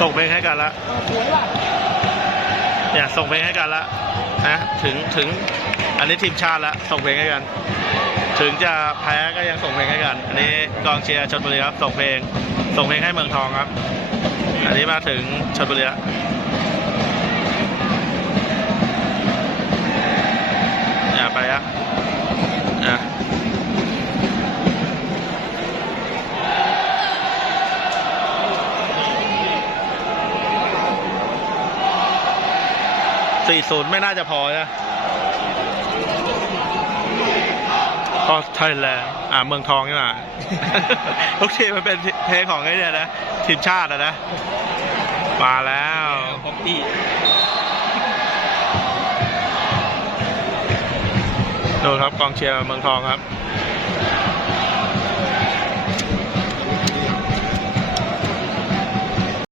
ส่งเพลงให้กันละเนี่ยส่งเพลงให้กันละนะถึงถึงอันนี้ทีมชาติละส่งเพลงให้กัน ถึงจะแพ้ก็ยังส่งเพลงให้กัน อันนี้กองเชียร์ชนบุรีครับส่งเพลง ส่งเพลงให้เมืองทองครับ อันนี้มาถึงชนบุรีละี่ศูนย์ไม่น่าจะพอใช่ไนะพอไทยแลนด์อ่าเมืองทองนี่หว่าโอเคมันเป็นเพลงของไอ้เนี่ยนะ ทีมชาติอะนะ มาแล้วดูครับกองเชียร์เมืองทองครับ